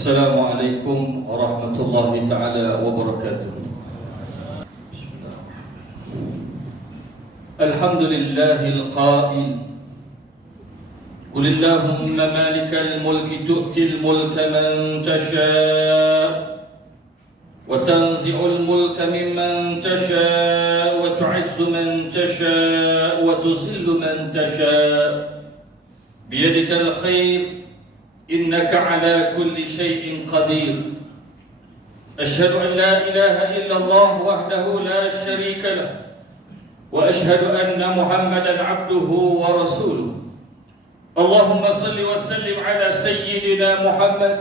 Assalamualaikum warahmatullahi ta'ala wabarakatuh. Alhamdulillahil qail Qul Allahumma malikal mulki tu'til mulka man tasha' wa tanzi'ul mulka mimman tasha' wa tu'izzu man tasha' wa tuzillu man tasha' biyadikal khair إنك على كل شيء قدير أشهد أن لا إله إلا الله وحده لا شريك له وأشهد أن محمدا عبده ورسوله اللهم صل وسلم على سيدنا محمد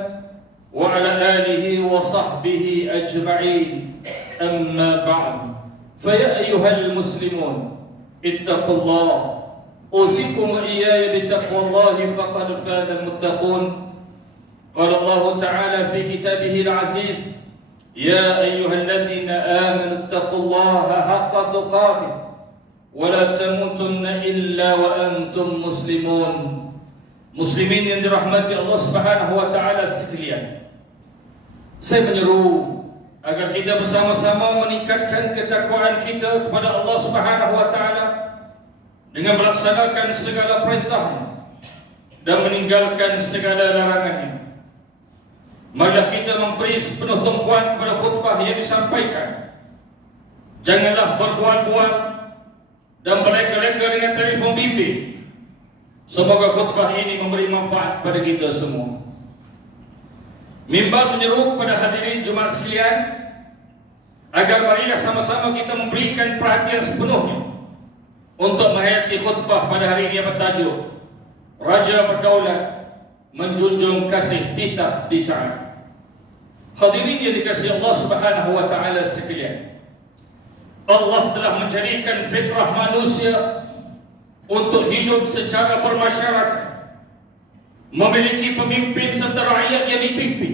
وعلى آله وصحبه أجمعين أما بعد فيا أيها المسلمون اتقوا الله أوصيكم وإياي بتقوى الله فقد فاز المتقون قال الله تعالى في كتابه العزيز يا أيها الذين آمنوا اتقوا الله حق تقاته ولا تموتن إلا وأنتم مسلمون muslimin yang dirahmati Allah Subhanahu wa taala sekalian. Saya menyeru agar kita bersama-sama meningkatkan ketakwaan kita kepada Allah Subhanahu wa taala dengan melaksanakan segala perintahnya dan meninggalkan segala larangannya. Marilah kita memberi sepenuh tumpuan kepada khutbah yang disampaikan. Janganlah berbual-bual dan berleka-leka dengan telefon bimbit. Semoga khutbah ini memberi manfaat kepada kita semua. Mimbar menyeru kepada hadirin Jumaat sekalian agar marilah sama-sama kita memberikan perhatian sepenuhnya untuk menghayati khutbah pada hari ini yang bertajuk Raja Berdaulat Menjunjung Kasih Titah di Taat. Hadirin yang dikasihi Allah Subhanahu wa taala sekalian, Allah telah menjadikan fitrah manusia untuk hidup secara bermasyarakat, memiliki pemimpin serta rakyat yang dipimpin.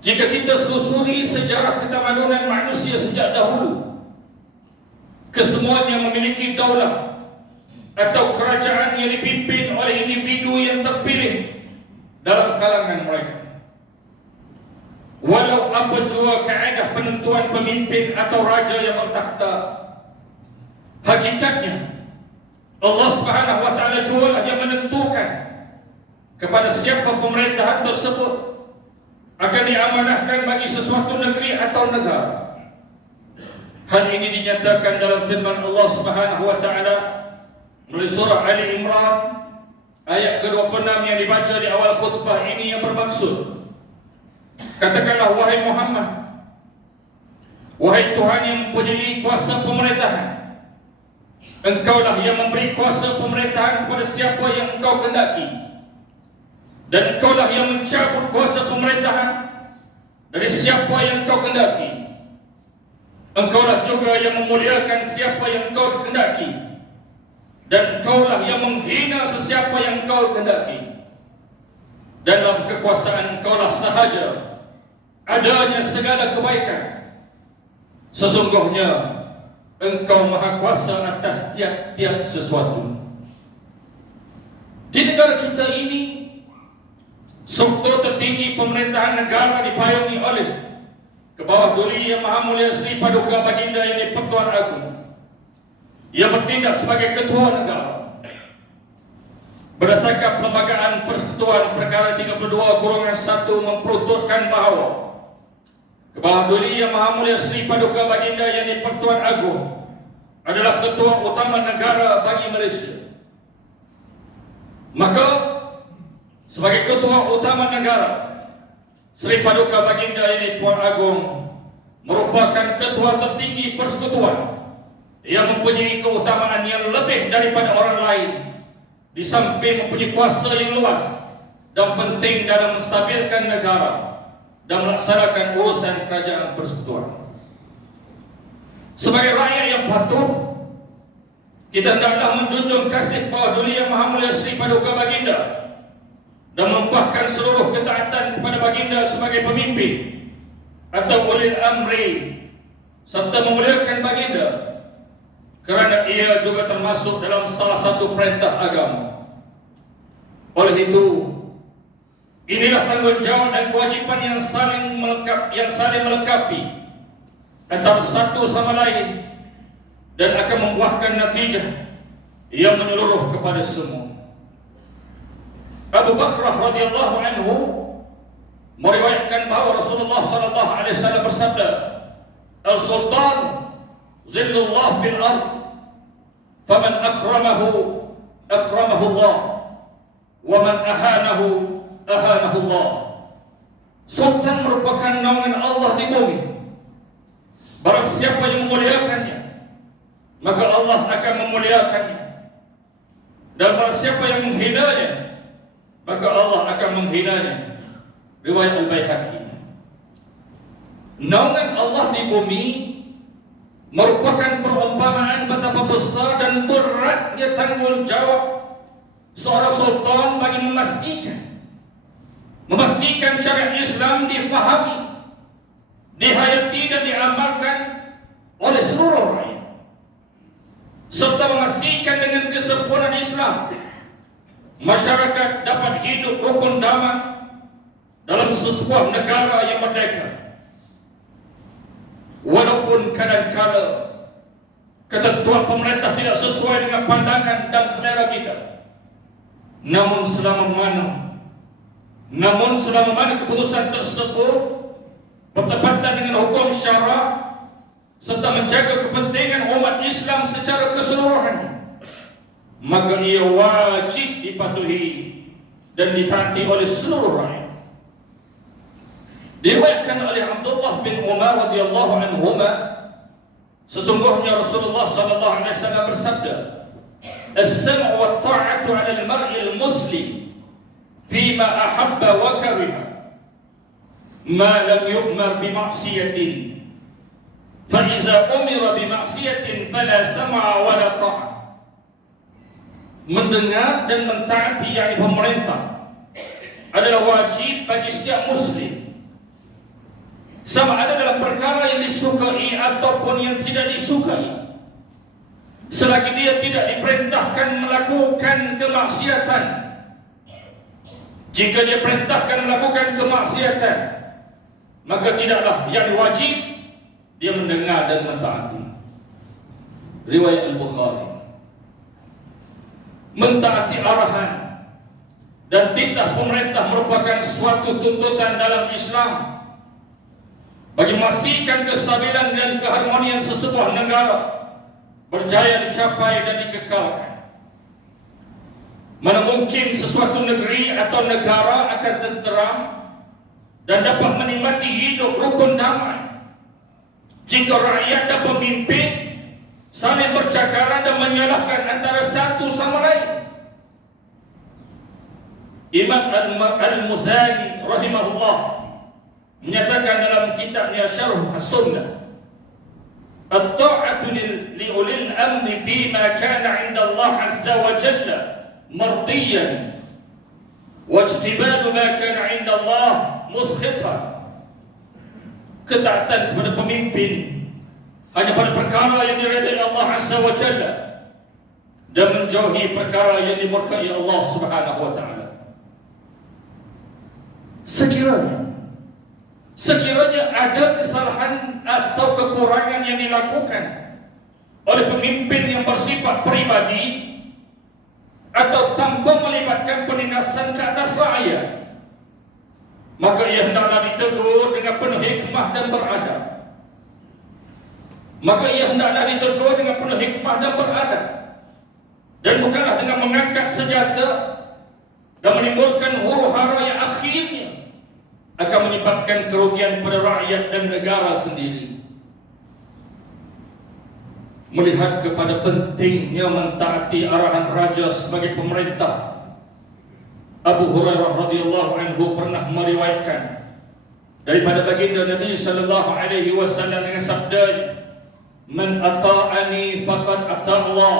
Jika kita selusuri sejarah ketamadunan manusia sejak dahulu, kesemuanya memiliki daulah atau kerajaan yang dipimpin oleh individu yang terpilih dalam kalangan mereka. Walau apa jua kaedah penentuan pemimpin atau raja yang bertakhta, hakikatnya Allah Subhanahu wa taala jualah yang menentukan kepada siapa pemerintahan tersebut akan diamanahkan bagi sesuatu negeri atau negara. Hal ini dinyatakan dalam firman Allah Subhanahu wa taala melalui surah Ali Imran ayat ke-26 yang dibaca di awal khutbah ini yang bermaksud, katakanlah wahai Muhammad, wahai Tuhan yang mempunyai kuasa pemerintahan, Engkaulah yang memberi kuasa pemerintahan kepada siapa yang Engkau kehendaki, dan Engkaulah yang mencabut kuasa pemerintahan dari siapa yang Engkau kehendaki. Engkaulah juga yang memuliakan siapa yang Engkau kehendaki, dan Engkaulah yang menghina sesiapa yang Engkau kehendaki. Dalam kekuasaan Engkaulah sahaja adanya segala kebaikan. Sesungguhnya Engkau maha kuasa atas tiap-tiap sesuatu. Di negara kita ini, struktur tertinggi pemerintahan negara dipayungi oleh Kebawah Duli Yang Maha Mulia Sri Paduka Baginda Yang Di-Pertuan Agung yang bertindak sebagai ketua negara. Berdasarkan Perlembagaan Persekutuan Perkara 32/1 memperuntukkan bahawa Kebawah Duli Yang Maha Mulia Sri Paduka Baginda Yang Di-Pertuan Agung adalah ketua utama negara bagi Malaysia. Maka sebagai ketua utama negara, Sri Paduka Baginda Yang Di-Pertuan Agung merupakan ketua tertinggi persekutuan yang mempunyai keutamaan yang lebih daripada orang lain, di samping mempunyai kuasa yang luas dan penting dalam menstabilkan negara dan melaksanakan urusan kerajaan persekutuan. Sebagai rakyat yang patuh, kita hendaklah menjunjung kasih Kebawah Duli Yang Maha Mulia Sri Paduka Baginda dan membuahkan seluruh ketaatan kepada Baginda sebagai pemimpin atau ulil amri, serta memuliakan Baginda kerana ia juga termasuk dalam salah satu perintah agama. Oleh itu, Inilah tanggungjawab dan kewajipan yang saling melengkapi antara satu sama lain dan akan membuahkan natijah yang menyeluruh kepada semua. Abu Bakrah radhiyallahu anhu meriwayatkan bahawa Rasulullah sallallahu alaihi wasallam bersabda, "Al-Sultan zillullah fil ard, faman akramahu Allah, wa man ahanahu Allah." Sultan merupakan naungan Allah di bumi. Barang siapa yang memuliakannya, maka Allah akan memuliakannya. Dan barang siapa yang menghinanya, maka Allah akan menghinanya. Riwayat Al-Baihaqi. Naungan Allah di bumi merupakan perumpamaan betapa besar dan beratnya tanggungjawab seorang sultan bagi memastikan syariat Islam difahami, dihayati dan diamalkan oleh seluruh rakyat, serta memastikan dengan kesempurnaan Islam masyarakat dapat hidup rukun damai dalam sebuah negara yang merdeka. Walaupun kadang-kala ketentuan pemerintah tidak sesuai dengan pandangan dan selera kita, namun selama mana keputusan tersebut bertepatan dengan hukum syarak serta menjaga kepentingan umat Islam secara keseluruhan, maka ia wajib dipatuhi dan ditaati oleh seluruh rakyat. Diriwayatkan oleh Abdullah bin Umar radhiyallahu anhuma, sesungguhnya Rasulullah sallallahu alaihi wasallam bersabda, "As-sam'u wa ta'atu 'ala al-mar'i al-muslim fima ahabba wa kariha, ma lam yu'mar bi ma'siyatin, fa idza umira bi ma'siyatin fala sam'a wa la ta'a." Mendengar dan mentaati yakni pemerintah adalah wajib bagi setiap muslim, sama ada dalam perkara yang disukai ataupun yang tidak disukai, selagi dia tidak diperintahkan melakukan kemaksiatan. Jika dia perintahkan melakukan kemaksiatan, maka tidaklah yang wajib dia mendengar dan mentaati. Riwayat Al-Bukhari. Mentaati arahan dan titah pemerintah merupakan suatu tuntutan dalam Islam bagi memastikan kestabilan dan keharmonian sesebuah negara berjaya dicapai dan dikekalkan. Mana mungkin sesuatu negeri atau negara akan tenteram dan dapat menikmati hidup rukun damai jika rakyat dan pemimpin saling bercakaran dan menyalahkan antara satu sama lain. Imam Al-Muzani rahimahullah menyatakan dalam kitabnya Syarh As-Sunnah, "At-ta'atu li ulil amri fima kana 'inda Allah 'azza wa jalla mardiyan, wa ijtibadu ma kana 'inda Allah muskhitan." Ketaatan kepada pemimpin hanya pada perkara yang diridai Allah Azza wa Jalla dan menjauhi perkara yang dimurkai Allah Subhanahu wa taala. Sekiranya ada kesalahan atau kekurangan yang dilakukan oleh pemimpin yang bersifat pribadi atau tanpa melibatkan penindasan ke atas rakyat, maka ia hendaklah ditegur dengan penuh hikmah dan beradab. Dan bukanlah dengan mengangkat senjata dan menimbulkan huru-hara yang akhirnya akan menyebabkan kerugian pada rakyat dan negara sendiri. Melihat kepada pentingnya mentaati arahan raja sebagai pemerintah, Abu Hurairah radhiyallahu anhu pernah meriwayatkan daripada baginda Nabi sallallahu alaihi wasallam dengan sabdanya, "Man ata'ani faqad ata' Allah,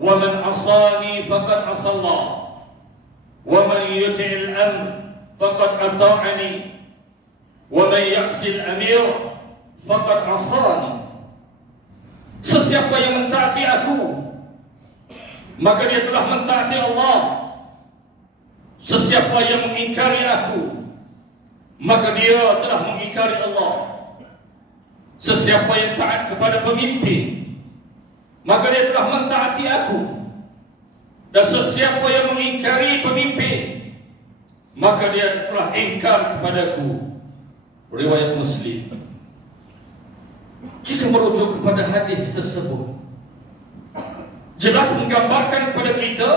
wa man asani faqad asa Allah, wa man yuti'il amr faqad ata'ani, wa man ya'sil amir faqad asani." Sesiapa yang mentaati aku, maka dia telah mentaati Allah. Sesiapa yang mengingkari aku, maka dia telah mengingkari Allah. Sesiapa yang taat kepada pemimpin, maka dia telah mentaati aku. Dan sesiapa yang mengingkari pemimpin, maka dia telah ingkar kepadaku. Riwayat Muslim. Jika merujuk kepada hadis tersebut, jelas menggambarkan kepada kita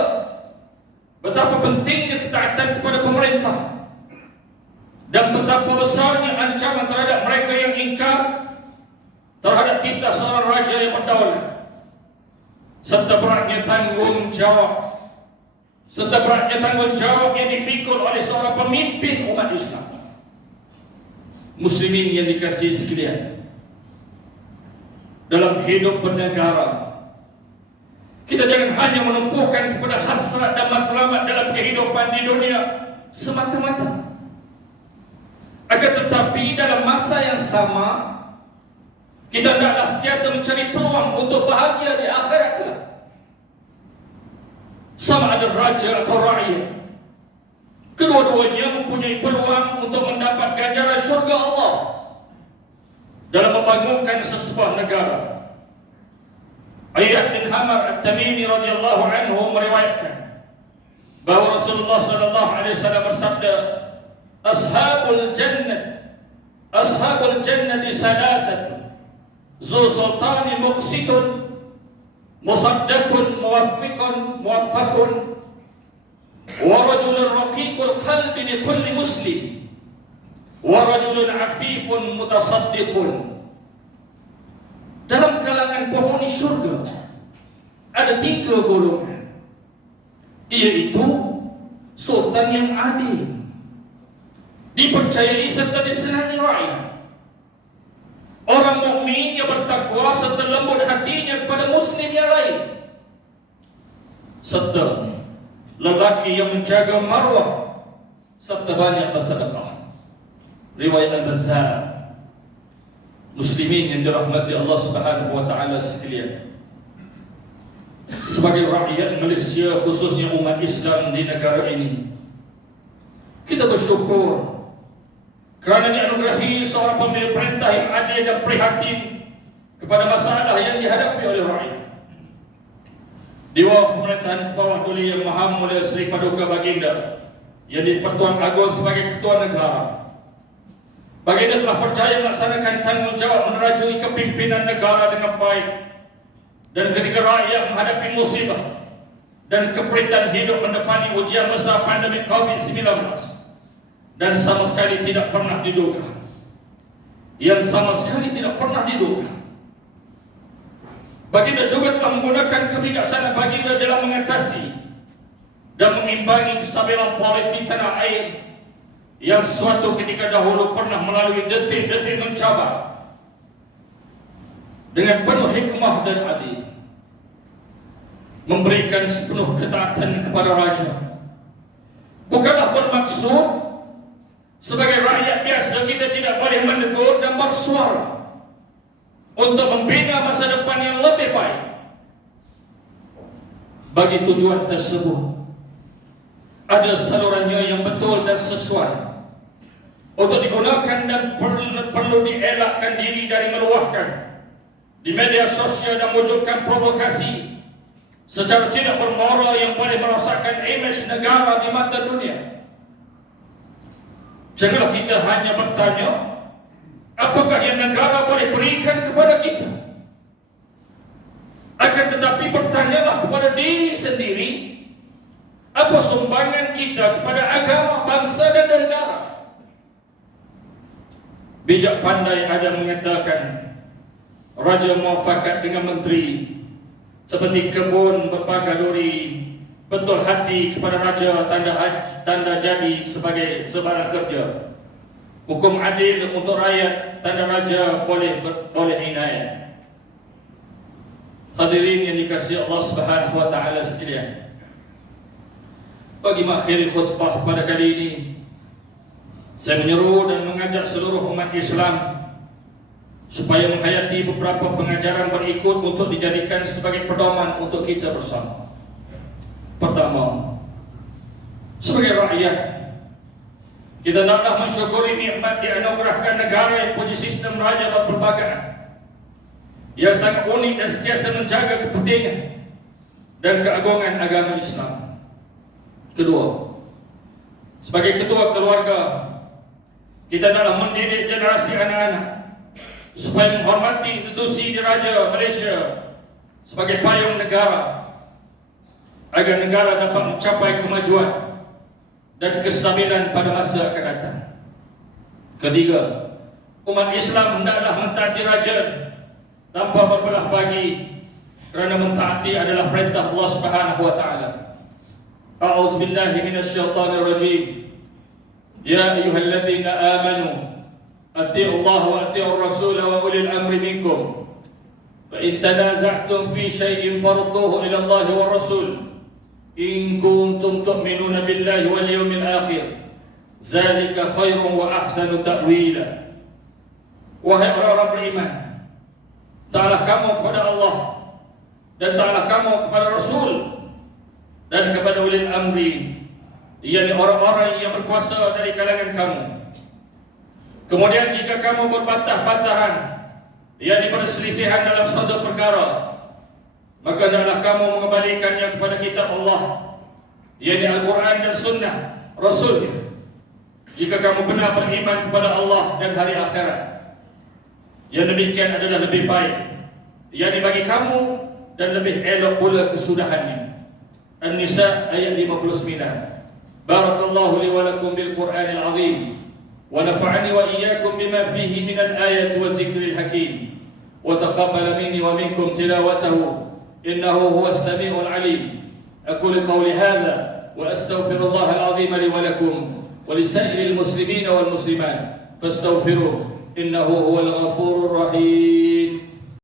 betapa pentingnya ketaatan kepada pemerintah dan betapa besarnya ancaman terhadap mereka yang ingkar terhadap titah seorang raja yang berdaulat, serta beratnya tanggung jawab yang dipikul oleh seorang pemimpin umat Islam. Muslimin yang dikasihi sekalian, dalam hidup bernegara, kita jangan hanya menumpukan kepada hasrat dan matlamat dalam kehidupan di dunia semata-mata. Akan tetapi dalam masa yang sama, kita hendaklah sentiasa mencari peluang untuk bahagia di akhirat kelak. Sama ada raja atau rakyat, kedua-duanya mempunyai peluang untuk mendapat ganjaran syurga Allah dalam membangunkan sesebuah negara. Ayyad bin Hamar At-Tamimi radhiyallahu anhu meriwayatkan bahawa Rasulullah sallallahu alaihi wasallam bersabda, Ashabul jannati salasatun, zu sultanin muqsitun, musaddaqun muwaffaqun, wa rajulun raqiqul qalbi li kulli muslim, wa rajulun afifun mutasaddiqun. Dalam kalangan penghuni syurga ada 3 golongan, iaitu sultan yang adil, dipercayai serta disenangi rakyat, orang mukmin yang bertakwa serta lembut hatinya kepada muslim yang lain, serta lelaki yang menjaga marwah serta banyak bersedekah. Riwayat Al-Bazzar. Muslimin yang dirahmati Allah Subhanahu wa taala sekalian, sebagai rakyat Malaysia, khususnya umat Islam di negara ini, kita bersyukur kerana dianugerahi seorang pemerintah yang adil dan prihatin kepada masalah yang dihadapi oleh rakyat. Di bawah pemerintahan Kepala Duli Yang Maha Mulia Seri Paduka Baginda yang di-Pertuan Agong sebagai Ketua Negara, Baginda telah percaya melaksanakan tanggungjawab menerajui kepimpinan negara dengan baik, dan ketika rakyat menghadapi musibah dan kepritan hidup mendepani ujian besar pandemik COVID-19 dan sama sekali tidak pernah diduga, Baginda juga telah menggunakan kebijaksanaan Baginda dalam mengatasi dan mengimbangi kestabilan politik tanah air yang suatu ketika dahulu pernah melalui detik-detik mencabar. Dengan penuh hikmah dan adil, memberikan sepenuh ketaatan kepada raja bukanlah bermaksud sebagai rakyat biasa kita tidak boleh menegur dan bersuara untuk membina masa depan yang lebih baik. Bagi tujuan tersebut, ada salurannya yang betul dan sesuai untuk digunakan, dan perlu dielakkan diri dari meluahkan di media sosial dan mewujudkan provokasi secara tidak bermoral yang boleh merosakkan imej negara di mata dunia. Janganlah kita hanya bertanya apakah yang negara boleh berikan kepada kita, akan tetapi bertanyalah kepada diri sendiri, apa sumbangan kita kepada agama, bangsa dan negara. Bijak pandai ada mengatakan, raja muafakat dengan menteri seperti kebun berpagar duri. Betul hati kepada raja tanda jadi sebagai sebarang kerja. Hukum adil untuk rakyat tanda raja boleh inayat. Hadirin yang dikasihi Allah Subhanahu wa taala sekalian, bagi mengakhiri khutbah pada kali ini, saya menyeru dan mengajak seluruh umat Islam supaya menghayati beberapa pengajaran berikut untuk dijadikan sebagai pedoman untuk kita bersama. Pertama, Sebagai rakyat, kita naklah mensyukuri nikmat dianugerahkan negara yang punya sistem raja berpelbagai yang sangat unik dan sentiasa menjaga kepentingan dan keagungan agama Islam. Kedua, sebagai ketua keluarga, kita naklah mendidik generasi anak-anak supaya menghormati institusi diraja Malaysia sebagai payung negara agar negara dapat mencapai kemajuan dan kestabilan pada masa akan datang. Ketiga, umat Islam hendaklah mentaati raja tanpa berbelah bagi, kerana mentaati adalah perintah Allah Subhanahu wa taala. A'udzu billahi minasyaitonir rajim. Ya ayyuhalladzina amanu atti'u Allah wa atti'ur rasul wa ulil amri minkum. Fa in tanaza'tum fi shay'in farudduhu ila Allah wa rasul. In kuntum tu'minuna billahi wal yawmil akhir, zalika khairun wa ahsanu ta'wila. Wahai orang-orang beriman, taatlah kamu kepada Allah dan taatlah kamu kepada Rasul dan kepada ulil amri, yakni orang-orang yang berkuasa dari kalangan kamu. Kemudian jika kamu berbantah-bantahan, yakni perselisihan dalam suatu perkara, maka hendaklah kamu mengembalikannya kepada kitab Allah, yakni Al-Quran dan Sunnah Rasulnya. Jika kamu benar beriman kepada Allah dan hari akhirat, yang demikian adalah lebih baik, yakni bagi kamu, dan lebih elok pula kesudahannya. An-Nisa ayat 59. Barakallahu li wa lakum bil Qur'anil azim wa nafa'ani wa iyyakum bima fihi min al-ayati wa zikril hakim wa taqabbala minni wa minkum tilawatahu إنه هو السميع العليم. أقول قولي هذا وأستغفر الله العظيم لي ولكم ولسائر المسلمين والمسلمات فاستغفروه إنه هو الغفور